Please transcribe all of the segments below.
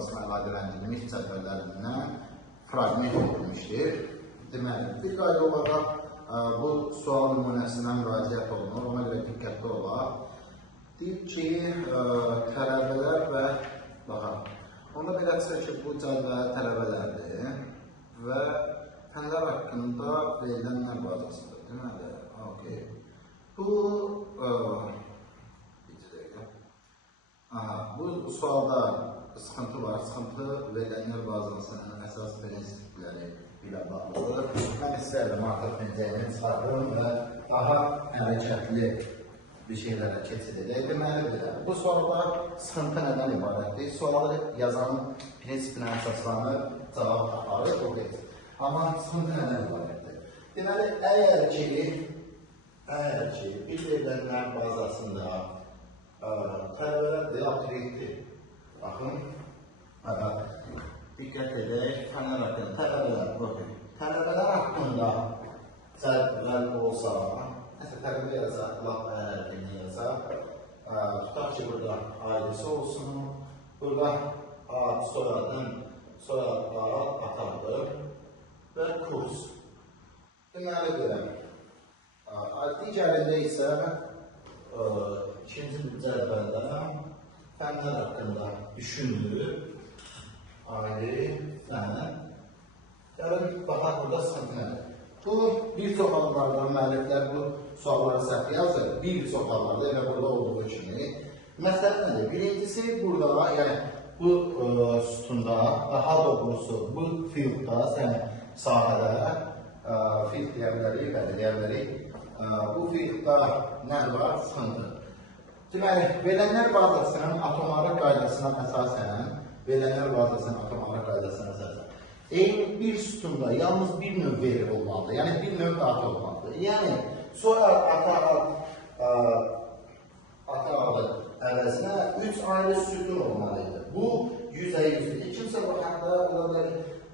bazasına əlaqələndirilmiş cədvəllərindən fraqment edilmişdir. Deməli, bir qayda olaraq bu sual nümunəsindən müraciət olunur, ona görə diqqətli olaq. Deyib ki, tələbələr və onda beləcə ki, bu cədvəl tələbələrdir və fənlər haqqında verilənlər bazasıdır. Deməli, okey. Bu sualda sıxıntı var. Sıxıntı verilənlər bazasının əsas prinsipləri ilə bağlıdır. Mən istəyirəm artıq pencəyini çıxardım və daha hərəkətli bir şeylərə keçid edək. Deməli, bu sualda sıxıntı nədən ibarətdir? Sualı yazanın prinsipinə əsaslanır, cavab taparıq, o deyil. Amma sıxıntı nədən ibarətdir? Deməli, əgər ki, bir verilənlər bazasında tələbələr abituriyentdir. Baxın, diqqət edək, fənlər haqqında, tələbələr haqqında cədvəl olsa, nəsə tələbə yazaq, laf əhərkini yazaq, tutaq ki, burada ailəsi olsun, burada ad, soyadın, soyad ad, atadır və kurs. Deməli görəm, digərində isə ikinci cədvəldə fənlər haqqında düşünülür, ayrı, fən. Gəlin, baxaq burada sıxıntı nədir? Bu, bir çox hallarda müəlliflər bu sualları səhv yazır. Bir çox hallarda, elə burada olduğu kimi. Məsələ nədir? Birincisi, burada, yəni bu sütunda, daha doğrusu bu fieldda, sahədə, field deyə bilərik, bəli deyə bilərik. Bu fieldda nə var? Sıxıntı. Deməli, verilənlər bazasının atomları qaydasına əsasən, eyni bir sütunda yalnız bir növ veri olmalıdır, yəni bir növ data olmalıdır. Yəni, soyad ata adı əvəzinə 3 ayrı sütun olmalıydı. Bu, 100%. Kimsə baxanda,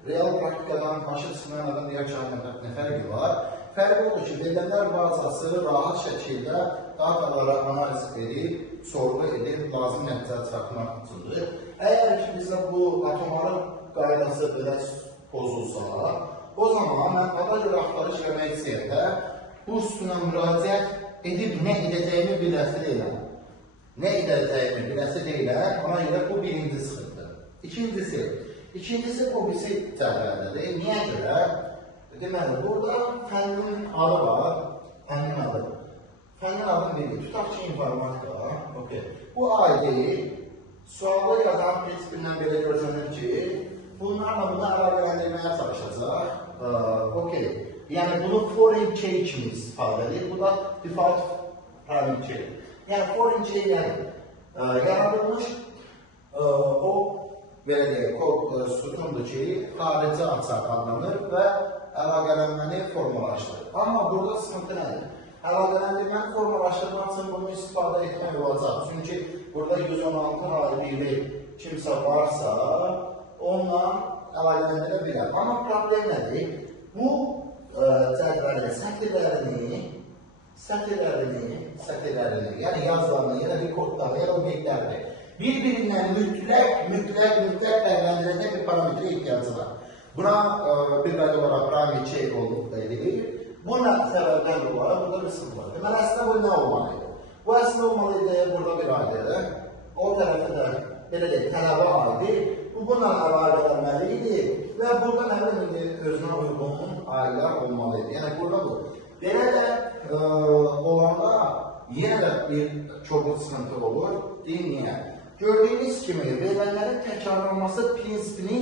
real praktikadan başa çıxmayan yaşayan nə fərqi var? Fərqi odur ki, verilənlər bazası rahat şəkildə datalara analiz edib, sorğu edib, lazım nəticə çıxartmaq üçündür. Əgər ki, bizə bu atomların qaydası belə pozulsa, o zaman mən ada görə axtarış eləmək istəyəndə bu sütuna müraciət edib nə edəcəyimi biləsi deyiləm. Ona görə bu birinci sıxıntı. İkincisi bu birisi cədvəldədir. Niyə görə? Deməli, burada fənnin adı var, fənnin adını bilir. Tutaq ki, informatika. Bu aidi sualı yazan prinsipindən belə görsənir ki, bunlarla bunu əlaqələndirməyə çalışacaq. Yəni, bunu foreign key kimi istifadə edir. Bu da default private key. Yəni, foreign key yaradılmış o, belə deyək, sütundur ki, xarici açaq adlanır və əlaqələnməni formalaşdırır. Amma burada sıxıntı nədir? Əlaqələndirməni formalaşdırmaq üçün bunu istifadə etmək olacaq. Çünki burada 116 ayrı kimsə varsa, onunla əlaqələndirə bilər. Amma problem nədir? Bu cədvəlin sətirlərini, yəni yazılarını, yəni bir kodları, yəni obyektlərini bir-birindən mütləq fərqləndirəcək bir parametrə ihtiyacı var. Buna bir qayda olaraq parametr şey olub deyilir. Buna səbəbdən olaraq burada bir sıxıntı var. Deməli, əslində bu nə olmalıydı? Bu əslində olmalıydı, burada bir aydır. O tərəfə də, belə deyək, tələbə aydır. Bu, bununla əlaqələnməliydi və burada nə bilim, özünə uyğun aylar olmalıydı. Yəni, burada bu. Belə də olanda yenə də bir çoxlu sıxıntı olur. Deyim, niyə? Gördüyünüz kimi, verilənlərin təkrarlanması prinsipini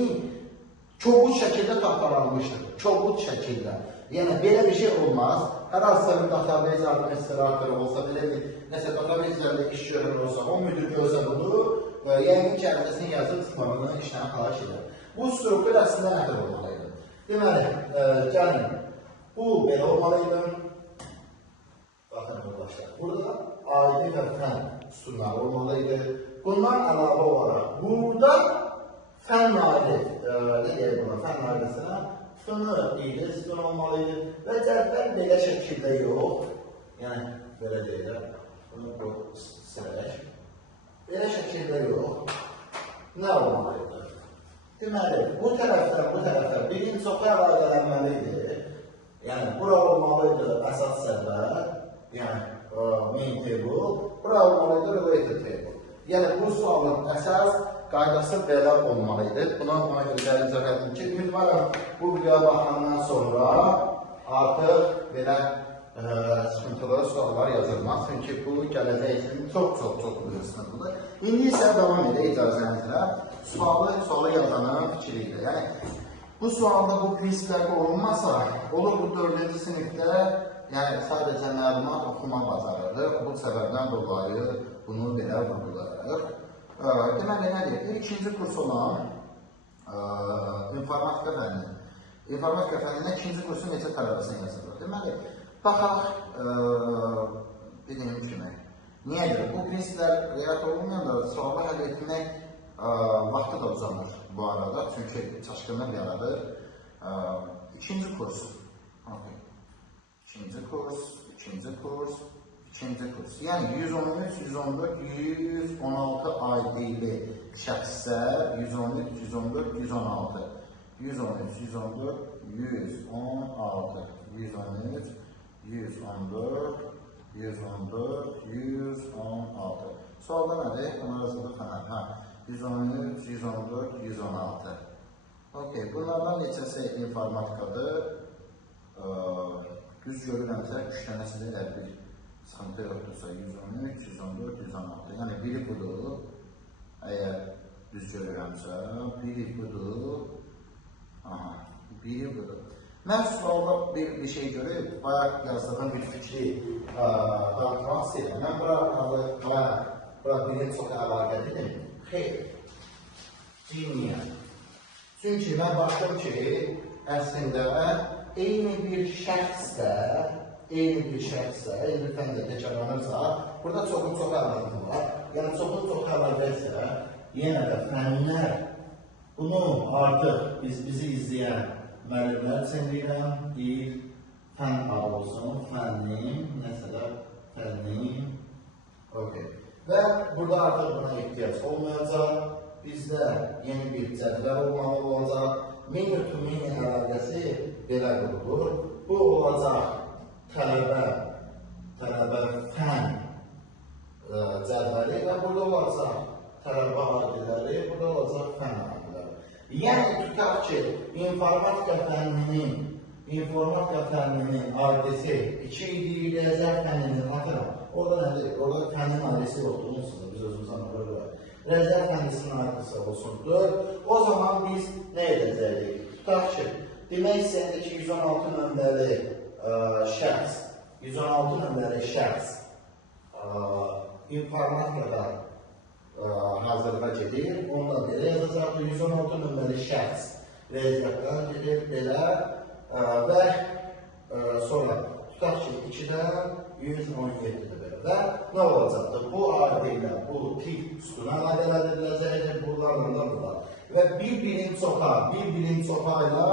çoxlu şəkildə tapdalanmışdır. Çoxlu şəkildə. Yəni, belə bir şey olmaz. Hər hansısa bir database administratoru olsa, belə bir, nəsə database üzərində iş görür olsa, o müdür gözə bunu, yəqin kəlməsini yazıb çıxmağını işlənə xalaş edir. Bu struktur əslində nədir olmalıydı? Deməli, gəlin, bu belə olmalıydı. Baxın, yoldaşlar, burada aidi və fən sütunları olmalıydı. Bundan əlavə olaraq, burada fən naili, nə deyək buna, fən nailisine sütunu iyidir, sütun olmalıydı və cədvəl belə şəkildə yox, yəni, belə deyək, bunu bu silək, belə şəkildə yox, nə olmalıydı? Deməli, bu tərəfdən birinci çoxlu əlaqələnməlidir. Yəni, bura olmalıydı əsas sədvə, yəni main table, bura olmalıydı related table. Yəni, bu sualın əsas qaydası belə olmalıydı. Buna görə izah edim ki, ümidvarım bu videoya baxandan sonra artıq belə sıxıntılı suallar yazılmaz. Çünki bu gələcək üçün çox böyük sıxıntıdır. İndi isə davam edə icazənizlə sualı yazanın fikridir. Yəni, bu sualda bu prinsiplər olunmasa, olur bu 4-cü sinifdə sadəcə məlumat oxuma bacarırıq. Bu səbəbdən dolayı bunu belə vurgularıq. Deməli, nədir? İkinci kurs olan informatika fənni. İnformatika fənnində ikinci kursun neçə tələbəsinə yazılır? Deməli, baxaq, dediyim kimi, niyedir? Bu prinsiplər riayət olunmayanda sualı həll etmək vaxtı da uzanır bu arada. Çünki çaşqınlıq yaradır. İkinci kurs. İkinci kurs. Yəni 113, 114, 116 aidili şəxslər 113, 114, 116. 113, 114, 116. 113, 114, 114, 116. Sualda nədir? Ona razılıq fənər. 113, 114, 116. Okey, bunlardan neçəsi informatikadır? Düz görürəmsə, 3 dənəsi də elə bir sıxıntı yoxdursa, 113, 114, 116. Yəni, biri budur. Əgər düz görürəmsə, biri budur. Biri budur. Mən sualda bir şey görüb, bayaq yazdığım bir fikri dağıtmaq istəyirəm. Mən bura birinci çox əlaqəlidir. Xeyr, cinniyyət. Çünki mən baxdım ki, əslində eyni bir şəxsdə, eyni fəndə təkrarlanırsa, burada çox əlaqəli var. Yəni, çox əlaqəli isə, yenə də fənlər, bunu artıq bizi izləyən müəllimlər üçün deyirəm, bir fən adı olsun, fənnim, nəsə də fənnim, okey. Və burada artıq buna ehtiyac olmayacaq, bizdə yeni bir cədvəl olmalı olacaq, mini to mini əlaqəsi belə qurulur. Bu olacaq tələbə fən cədvəli və burada olacaq tələbə adiləri, burada olacaq fən adiləri. Yəni, tutaq ki, informatika fənninin adresi 2 idi, rəzər fənninin atıram. Orada nədir? Orada fənnin adresi yoxdur, onsuz biz özümüzdən olur. Rəzər fənnisinin adresi olsundur. O zaman biz nə edəcəyik? Tutaq ki, demək istəyəndə ki, 116 nömrəli şəxs informatikada hazırlığa gedir. Onda belə yazacaqdır, 116 nömrəli şəxs rəziyyətdən gedir, belə və sonra tutaq ki, 2-dən 117-dir belə və nə olacaqdır? Bu adı ilə bu tip üstünə əlaqələndiriləcəkdir, bunlar. Və bir-birinin çoxa ilə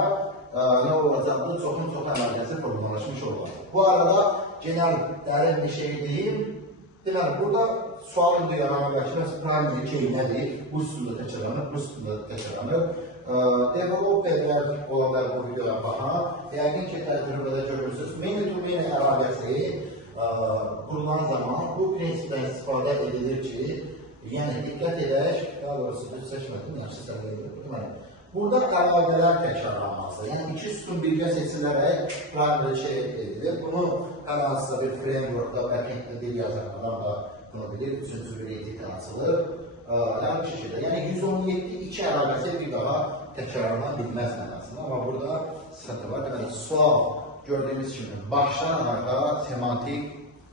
nə olacaqdır? Çoxun çox əlaqəsi formalaşmış olacaq. Bu arada genel dərin bir şey deyil. Deməli, burada sual indi yarana bəlkə primary key nədir? Bu üstündə təkrarlanır, bu üstündə təkrarlanır. Developerlər ola bilər bu videoya baxan. Yəqin ki, təcrübədə görürsünüz. Mini-to-mini əlaqəsi qurulan zaman bu prinsipdən istifadə edilir ki, yəni diqqət edək, daha doğrusu düz seçmədim, yaxşı səhv edir. Burada əlaqələr təkrarlanması, yəni iki sütun birgə seçilərək primary şey edilir. Bunu hər hansısa bir frameworkda, backenddə dil yazanlar da bunu bilir, üçüncü bir etikdən açılır. Yəni şəkildə, yəni 117 iki əlaqəsi bir daha təkrarlanan bilməz mənasında. Amma burada sıxıntı var. Deməli, sual gördüyümüz kimi başdan arqa semantik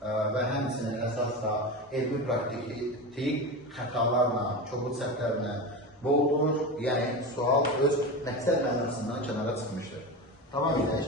və həmçinin əsasda elmi praktik xətalarla, kobud səhvlərlə boğulur. Yəni sual öz məqsəd mənasından kənara çıxmışdır. Tamam edək.